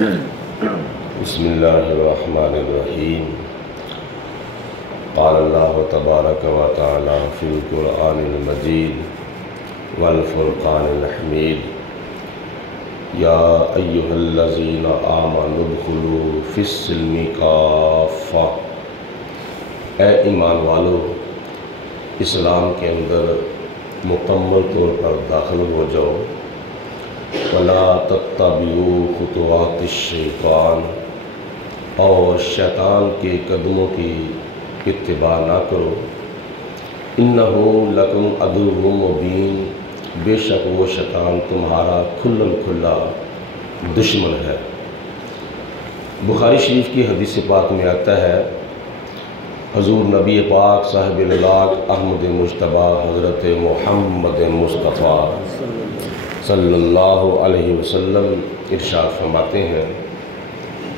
بسم اللہ الرحمن الرحیم قال اللہ تبارک و تعالی فی القرآن المجید والفرقان الحمید یا ایہا الذین آمنوا ادخلوا فی السلم کافہ، اے ایمان والو اسلام کے اندر مکمل طور پر داخل ہو جاؤ۔ وَلَا تَتَّبِعُوا خُطُوَاتِ الشَّيْطَانِ، اور شیطان کے قدموں کی اتباع نہ کرو۔ إِنَّهُ لَكُمْ عَدُوٌّ مُبِينٌ، بے شک وہ شیطان تمہارا کھلم کھلا دشمن ہے۔ بخاری شریف کی حدیث پاک میں آتا ہے، حضور نبی پاک صاحب اللاق احمد مجتبیٰ حضرت محمد مصطفیٰ صلی اللہ علیہ وسلم ارشاد فرماتے ہیں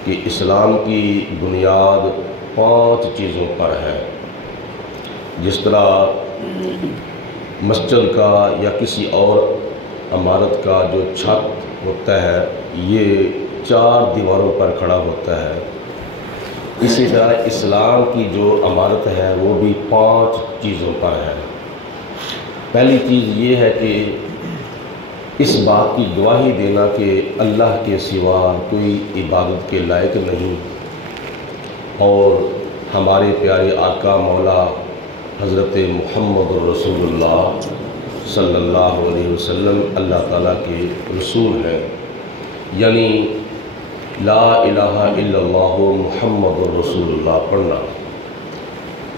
کہ اسلام کی بنیاد 5 چیزوں پر ہے۔ جس طرح مسجد کا یا کسی اور عمارت کا جو چھت ہوتا ہے یہ 4 دیواروں پر کھڑا ہوتا ہے، اسی طرح اسلام کی جو عمارت ہے وہ بھی 5 چیزوں پر ہے۔ پہلی چیز یہ ہے کہ اس بات کی گواہی دینا کہ اللہ کے سوا کوئی عبادت کے لائق نہیں، اور ہمارے پیارے آقا مولا حضرت محمد رسول اللہ صلی اللہ علیہ وسلم اللہ تعالیٰ کے رسول ہیں، یعنی لا الہ الا اللہ محمد رسول اللہ پڑھنا،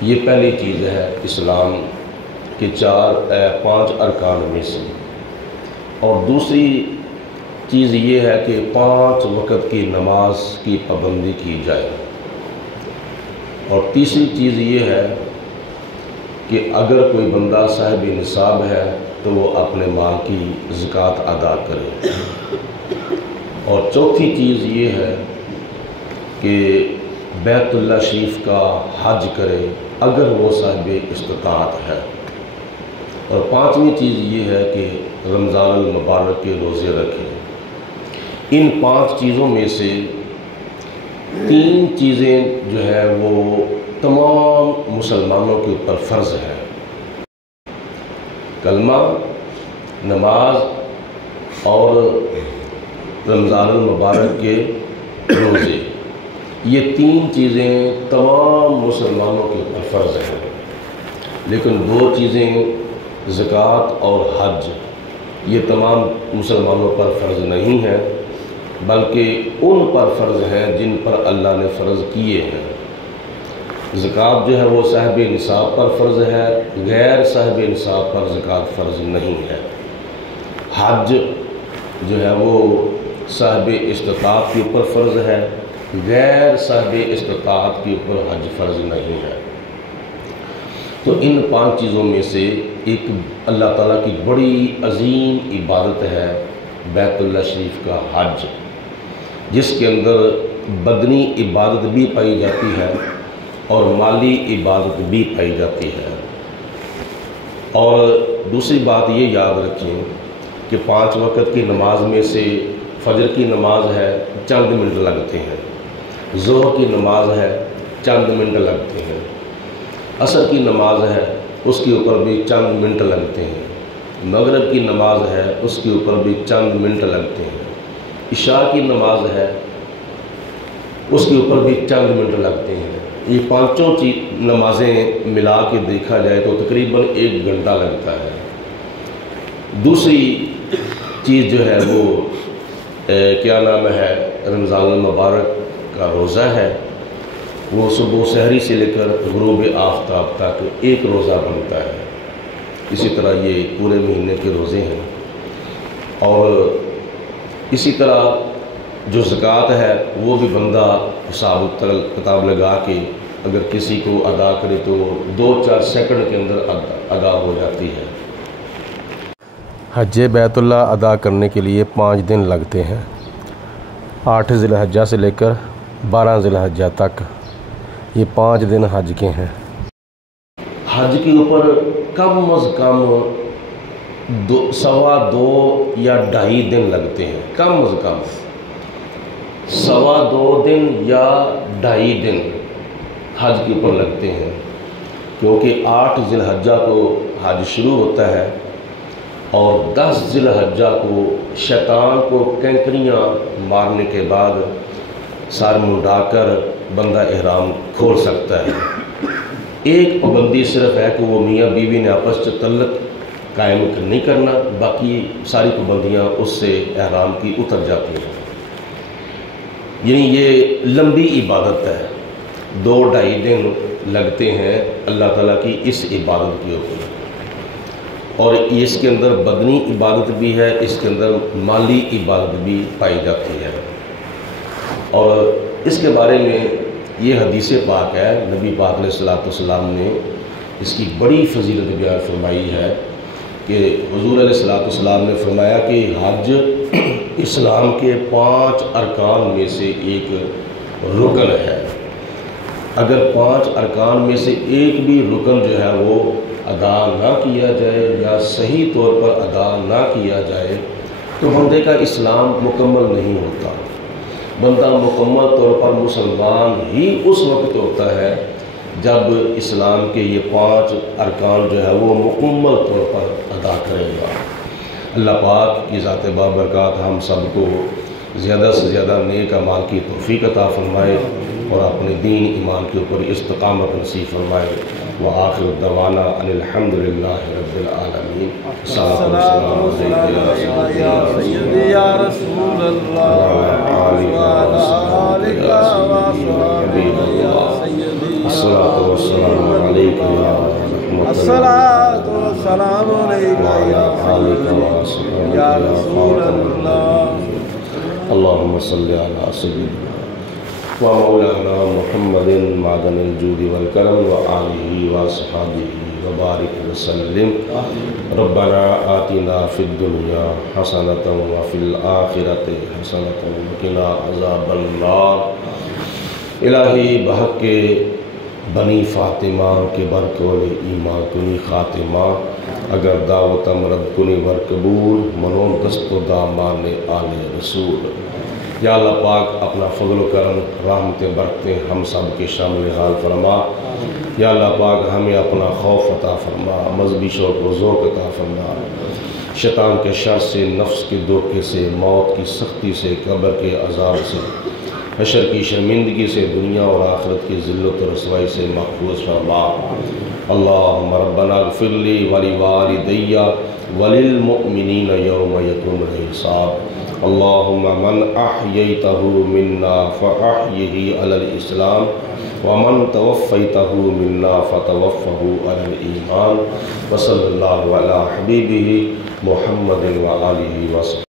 یہ پہلی چیز ہے اسلام کے 5 ارکان میں سے۔ اور دوسری چیز یہ ہے کہ 5 وقت کی نماز کی پابندی کی جائے۔ اور تیسری چیز یہ ہے کہ اگر کوئی بندہ صاحب نصاب ہے تو وہ اپنے مال کی زکوٰۃ ادا کرے۔ اور چوتھی چیز یہ ہے کہ بیت اللہ شریف کا حج کرے اگر وہ صاحب استطاعت ہے۔ اور 5ویں چیز یہ ہے کہ رمضان المبارک کے روزے رکھے۔ ان 5 چیزوں میں سے 3 چیزیں جو ہے وہ تمام مسلمانوں کے اوپر فرض ہے، کلمہ، نماز اور رمضان المبارک کے روزے، یہ 3 چیزیں تمام مسلمانوں کے اوپر فرض ہیں۔ لیکن 2 چیزیں زکوٰۃ اور حج یہ تمام مسلمانوں پر فرض نہیں ہیں، بلکہ ان پر فرض ہیں جن پر اللہ نے فرض کیے ہیں۔ زکوٰۃ جو ہے وہ صاحب نصاب پر فرض ہے، غیر صاحب نصاب پر زکوٰۃ فرض نہیں ہے۔ حج جو ہے وہ صاحب استطاعت کے اوپر فرض ہے، غیر صاحب استطاعت کے اوپر حج فرض نہیں ہے۔ تو ان 5 چیزوں میں سے ایک اللہ تعالیٰ کی بڑی عظیم عبادت ہے بیت اللہ شریف کا حج، جس کے اندر بدنی عبادت بھی پائی جاتی ہے اور مالی عبادت بھی پائی جاتی ہے۔ اور دوسری بات یہ یاد رکھیں کہ 5 وقت کی نماز میں سے فجر کی نماز ہے چند منٹ لگتے ہیں، ظہر کی نماز ہے چند منٹ لگتے ہیں، عصر کی نماز ہے اس کے اوپر بھی چند منٹ لگتے ہیں، مغرب کی نماز ہے اس کے اوپر بھی چند منٹ لگتے ہیں، عشاء کی نماز ہے اس کے اوپر بھی چند منٹ لگتے ہیں۔ یہ 5 نمازیں ملا کے دیکھا جائے تو تقریباً 1 گھنٹہ لگتا ہے۔ دوسری چیز جو ہے وہ کیا نام ہے، رمضان المبارک کا روزہ ہے، وہ صبح سحری سے لے کر غروب آفتاب تک 1 روزہ بنتا ہے۔ اسی طرح یہ پورے مہینے کے روزے ہیں۔ اور اسی طرح جو زکوٰۃ ہے وہ بھی بندہ حساب کتاب لگا کے اگر کسی کو ادا کرے تو 2-4 سیکنڈ کے اندر ادا ہو جاتی ہے۔ حج بیت اللہ ادا کرنے کے لیے 5 دن لگتے ہیں، 8 ذی الحجہ سے لے کر 12 ذی الحجہ تک، یہ 5 دن حج کے ہیں۔ حج کے اوپر کم از کم 2.25 یا 2.5 دن لگتے ہیں، کم از کم۔ 2.25 دن یا 2.5 دن حج کے اوپر لگتے ہیں، کیونکہ 8 ذی الحجہ کو حج شروع ہوتا ہے اور 10 ذی الحجہ کو شیطان کو کینکریاں مارنے کے بعد سر منڈا کر بندہ احرام کھول سکتا ہے۔ ایک پابندی صرف ہے کہ وہ میاں بیوی نے آپس میں تعلق قائم نہیں کرنا، باقی ساری پابندیاں اس سے احرام کی اتر جاتی ہیں۔ یعنی یہ لمبی عبادت ہے، 2-2.5 دن لگتے ہیں اللہ تعالیٰ کی اس عبادت کے اوپر، اور اس کے اندر بدنی عبادت بھی ہے، اس کے اندر مالی عبادت بھی پائی جاتی ہے۔ اور اس کے بارے میں یہ حدیث پاک ہے، نبی پاک علیہ السلام نے اس کی بڑی فضیلت بیان فرمائی ہے کہ حضور علیہ السلام نے فرمایا کہ حج اسلام کے 5 ارکان میں سے ایک رکن ہے۔ اگر 5 ارکان میں سے ایک بھی رکن جو ہے وہ ادا نہ کیا جائے یا صحیح طور پر ادا نہ کیا جائے تو بندے کا اسلام مکمل نہیں ہوتا۔ بندہ مکمل طور پر مسلمان ہی اس وقت ہوتا ہے جب اسلام کے یہ 5 ارکان جو ہے وہ مکمل طور پر ادا کرے گا۔ اللہ پاک کی ذات بابرکات ہم سب کو زیادہ سے زیادہ نیک اعمال کی توفیق عطا فرمائے اور اپنے دین ایمان کے اوپر استقامت نصیب فرمائے۔ وآخر دعوانا ان الحمد للہ رب العالمین۔ السلام علیکم یا سیدی یا رسول اللہ وعلی آلک وصحبہ یا سیدی الصلاۃ والسلام علیکہ یا رسول اللہ۔ اللہم صلی علی سیدنا ومولانا محمد معدن الجود والکرم وآلہ وصحبہ وبارک وسلم۔ ربنا آتنا فی الدنیا حسنۃ وفی الآخرۃ حسنۃ وقنا عذاب النار۔ الہی بحق کے بنی فاطمہ کے برکول ایمان کنی خاتمہ، اگر دعوت مرد کنی ور قبول، منو دست و دامان آل رسول۔ یا اللہ پاک اپنا فضل و کرم رحمتیں برکتیں ہم سب کے شامل حال فرما۔ یا اللہ پاک ہمیں اپنا خوف عطا فرما، مذہبی شوق و ذوق عطا فرما، شیطان کے شر سے، نفس کے دھوکے سے، موت کی سختی سے، قبر کے عذاب سے، حشر کی شرمندگی سے، دنیا اور آخرت کی ذلت و رسوائی سے محفوظ فرما۔ اللہم ربنا اغفر لی ولوالدی وللمؤمنین یوم یقوم الحساب۔ اللہم من احییتہ منا فاحیہ علی الاسلام ومن توفیتہ منا فتوفہ علی الایمان۔ وصلی اللہ علی حبیبہ محمد وآلہ وسلم۔